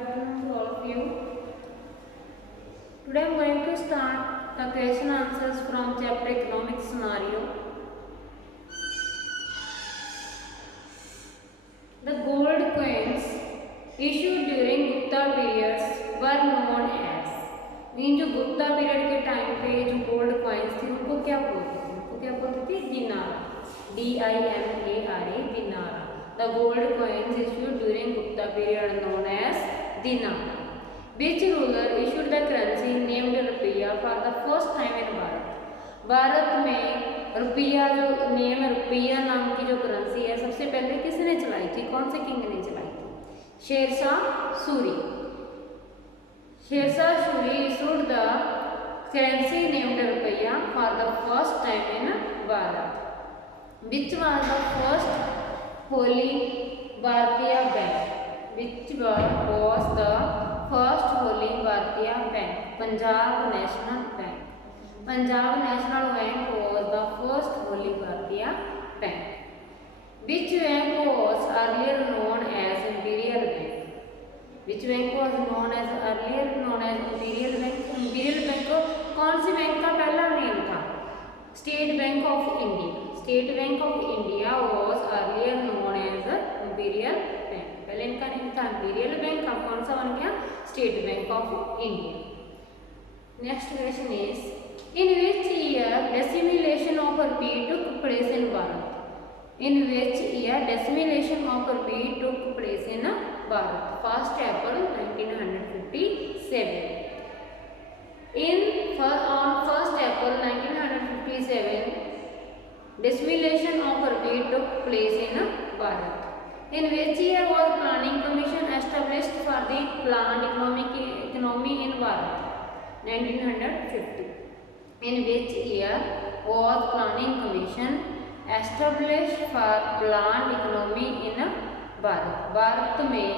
Good afternoon to all of you. Today I am going to start the question answers from chapter economic scenario. The gold coins issued during Gupta periods were known as, जो Gupta period के time पे जो gold coins थी उनको क्या बोलते थे? उनको क्या बोलते थे? दिनार, DINARA, दिनार. The gold coins issued during Gupta period known as dinar. Which ruler issued the currency named रुपया for the first time in Bharat? Bharat में रुपया जो नेम रुपया नाम की जो करेंसी है सबसे पहले किसने चलाई थी? कौन से किंग ने चलाई थी? Sher Shah Suri. Sher Shah Suri issued the currency named रुपया for the first time in Bharat. Which was the first holy Bharatiya bank? Which was the first holy Bharatiya bank? Punjab National Bank. Punjab National Bank was the first holy Bharatiya bank. Which bank was earlier known as Imperial Bank? Which bank was earlier known as Imperial Bank? Imperial Bank कौन सी bank का पहला name था? State Bank of India. State Bank of India was earlier known as Imperial Bank. पहले इनका name था Imperial Bank, अब कौन सा बन गया? State Bank of India. Next question is, in which year decimation of rupee took place in Bharat? In which year decimation of rupee took place in Bharat? 1st April 1957. On 1st April 1957, decimation of rupee took place in Bharat. In which year was Planning Commission established for the planned economy in Bharat? 1950. In which year was Planning Commission established for planned economy in Bharat? Bharat में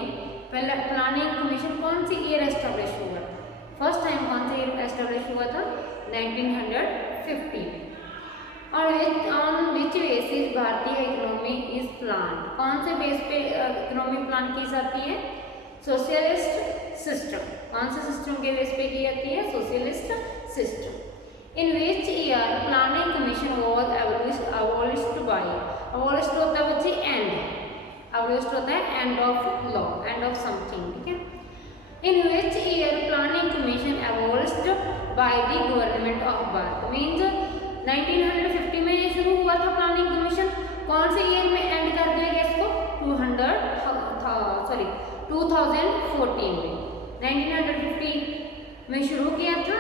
पहला planning commission कौन सी year establish हुआ? First time कौन सा year establish हुआ था? 1950. On which basis भारतीय economy is plan? कौन से बेस पे इकोनॉमी प्लान की जाती है? Socialist system. कौन से सिस्टम के बेस पे की जाती है? Socialist system. In which year planning commission was abolished by? abolished होता है बच्चे एंड, abolished होता है end of law, end of something. ठीक है. In which year planning commission abolished by the government of Bharat? Means 1950 में ये शुरू हुआ था प्लानिंग कमीशन. कौन से ईयर में एंड कर दिया गया इसको? 2014 में. 1950 में शुरू किया था,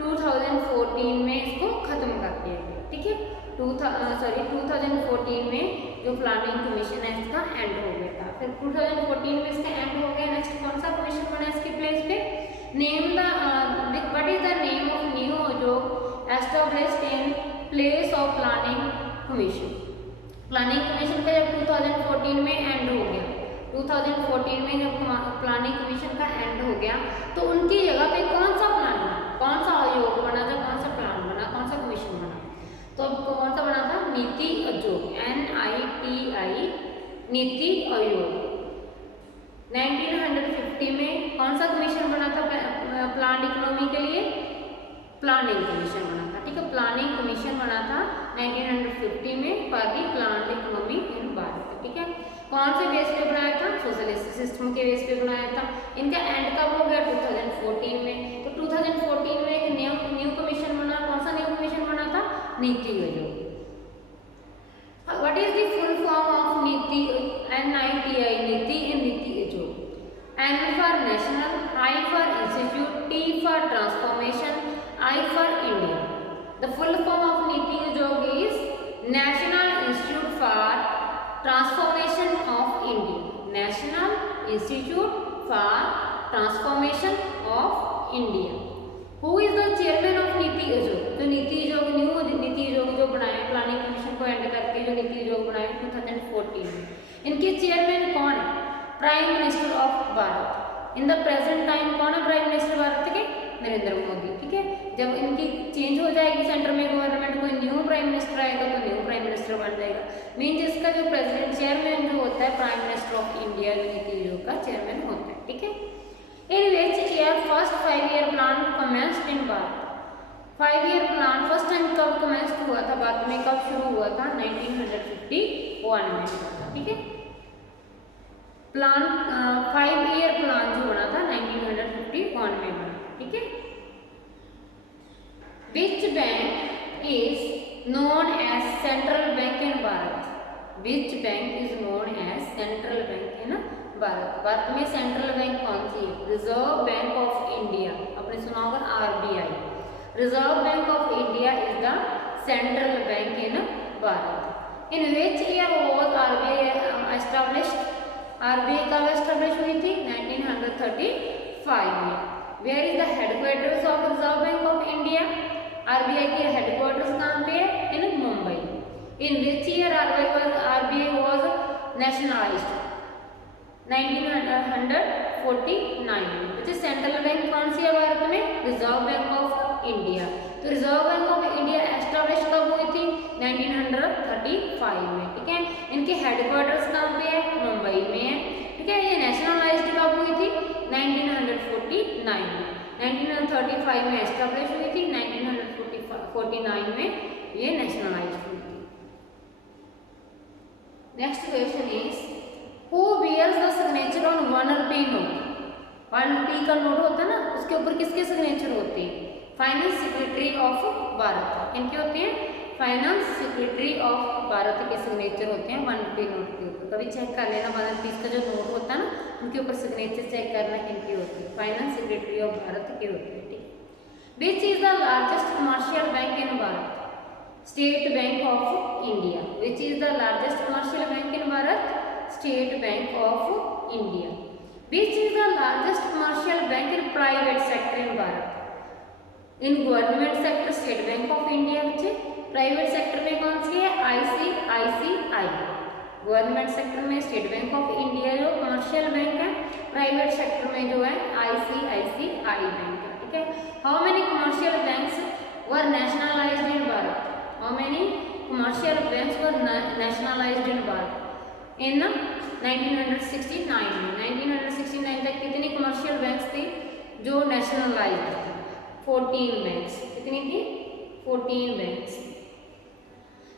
2014 में इसको खत्म कर दिया गया. ठीक है. 2014 में जो प्लानिंग कमीशन है इसका एंड हो गया था. फिर 2014 में इसका एंड हो गया. नेक्स्ट कौन सा कमीशन बना इसके प्लेस पे? Name the what is the name of new जो established in place of planning commission? Planning commission का जब 2014 में एंड हो गया, 2014 में जब प्लानिंग कमीशन का एंड हो गया तो उनकी जगह पे कौन सा प्लान बना? कौन सा आयोग बना था? कौन सा प्लान बना? कौन सा कमीशन बना? तो अब कौन सा बना था? नीति आयोग, NITI, नीति आयोग. 1950 में कौन सा कमीशन बना था प्लान इकोनॉमी के लिए? प्लानिंग कमीशन बना था. ठीक है. प्लानिंग कमीशन बना था 1950 में for the planned economy in Bharat. ठीक है. कौन से बेस पे बनाया था? सोशलिस्ट सिस्टम के बेस पे बनाया था. इनका एंड कब हो गया? 2014 में. तो 2014 में एक न्यू कमीशन बना. कौन सा न्यू कमीशन बना था? NITI Aayog. What is the full form of नीति? NITI, नीति इन NITI Aayog. N for national, I for institute, T for transformation, I for India. The full form of Niti Aayog is National Institute for Transformation of India. National Institute for Transformation of India. Who is the chairman of Niti Aayog? जो NITI Aayog new NITI Aayog जो बनाया planning commission को and करके जो नीति आयोग बनाया 2014 में, इनके chairman कौन है? Prime minister of Bharat. In the present time कौन है प्राइम मिनिस्टर भारत के? नरेंद्र मोदी. ठीक है. जब इनकी चेंज हो जाएगी सेंटर में गवर्नमेंट, कोई न्यू प्राइम मिनिस्टर आएगा तो न्यू प्राइम मिनिस्टर बन जाएगा. मीन्स इसका जो प्रेसिडेंट चेयरमैन जो होता है प्राइम मिनिस्टर ऑफ इंडिया जो नीति आयोग का चेयरमैन होता है. ठीक है. First 5 year plan commenced in Bharat? 5 year plan first time कब कमेंस हुआ था भारत में, कब शुरू हुआ था? 1951 में, ठीक है। प्लान 5 ईयर प्लान जो बना था 1951 में बना, ठीक है। Which bank is known as central bank in Bharat? Which bank is known as central bank in Bharat? Bharat में सेंट्रल बैंक कौन सी है? रिजर्व बैंक ऑफ इंडिया, आपने सुना होगा RBI। Reserve bank of India is the central bank in Bharat. In which year was RBI established? RBI कब establish हुई थी? 1935 में। Where is the headquarters of reserve bank of India? RBI के headquarters कहाँ पे है? In Mumbai. In which year RBI was nationalised? 1949 में। तो सेंट्रल बैंक कौन सी है भारत में? Reserve bank of India. तो reserve bank of India establish कब हुई थी? 1935 में, ठीक है। इनके हेडक्वार्टर्स कहाँ पे है? मुंबई में है, ठीक है। ये नेशनलाइज्ड कब हुई थी? 1949 में। 1935 में एस्टैब्लिश हुई थी, 1949 में ये नेशनलाइज्ड हुई थी। Next question is who bears the signature on 1 rupee note? 1 rupee का नोट होता है ना, उसके ऊपर किसके सिग्नेचर होते हैं? Finance secretary of Bharat. इनके होते हैं फाइनेंस सेक्रेटरी ऑफ भारत के सिग्नेचर होते हैं 1 रुपी नोट के ऊपर। कभी चेक कर लेना 1 रुपीज का जो नोट होता है ना, उनके ऊपर सिग्नेचर चेक करना किनके होते हैं? फाइनेंस सेक्रेटरी ऑफ भारत के होते हैं, ठीक। Which is the largest commercial bank in Bharat? State bank of India. Which is the largest commercial bank in Bharat? State bank of India. Which is the largest commercial bank in private sector in Bharat? In government sector state bank of India बच्चे, private sector में कौन सी है? ICICI। Government sector में state bank of India जो commercial bank है, private sector में जो है ICICI बैंक है, ठीक है। How many commercial banks were nationalised in Bharat? How many commercial banks were nationalised in Bharat? In 1969 में। 1969 तक कितनी कमर्शियल बैंक्स थी जो नेशनलाइज्ड थी? 14 बैंक्स। कितनी थी? 14 banks.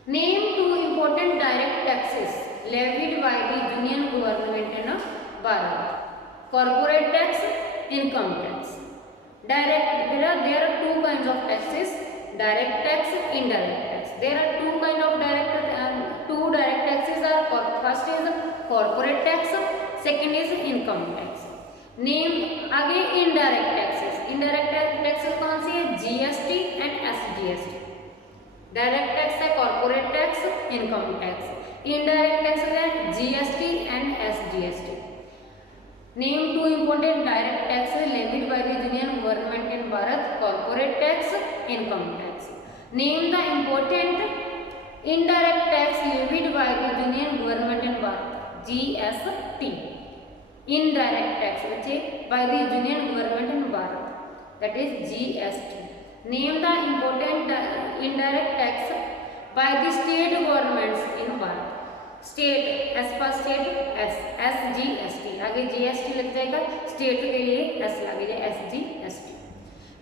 Name 2 important direct taxes levied by the union government in Bharat. Corporate tax, income tax. Direct, there are 2 kinds of taxes: direct tax, indirect tax. There are 2 kind of two direct taxes are first is corporate tax, second is income tax. Name आगे indirect taxes. Indirect taxes कौन सी है? GST and SGST. Direct tax है corporate tax, income tax. Indirect tax है GST and SGST। Name 2 important direct tax levied by the union government in Bharat: corporate tax, income tax. Name the important indirect tax levied by the union government in Bharat: GST। indirect tax बच्चे by the union government in Bharat, that is GST. Name the important indirect tax by the state governments in Bharat. State, S पर state SGST, आगे GST लग जाएगा, state के लिए S लगेगा SGST.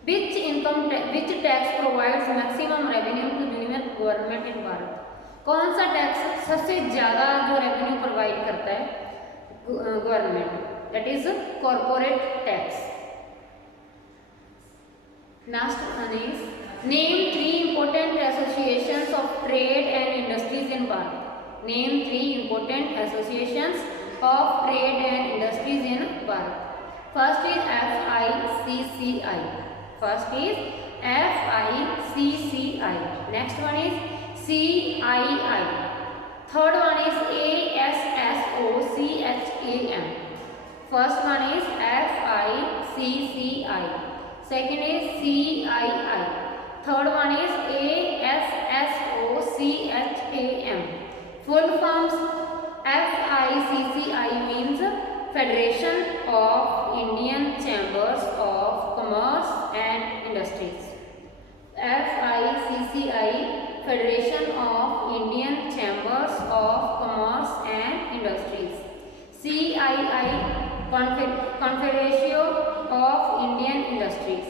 Which tax provides maximum revenue to union government in Bharat? कौन सा tax सबसे ज्यादा जो रेवेन्यू प्रोवाइड करता है government? That is corporate tax. Next one is name 3 important associations of trade and industries in Bharat. Name 3 important associations of trade and industries in Bharat. First is FICCI. First is FICCI. Next one is CII. Third one is ASSOCHAM. First one is FICCI. Second is CII. Third one is ASSOCHAM. Full forms: FICCI means Federation of Indian Chambers of Commerce and Industries. FICCI, Federation of Indian Chambers of Commerce and Industries. CII, Confederation of Indian Industries.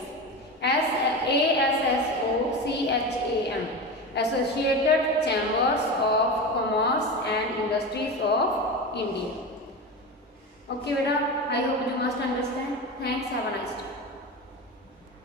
ASSOCHAM, Associated Chambers of Commerce and Industries of India. Okay beta, I hope you must understand. Thanks, have a nice day.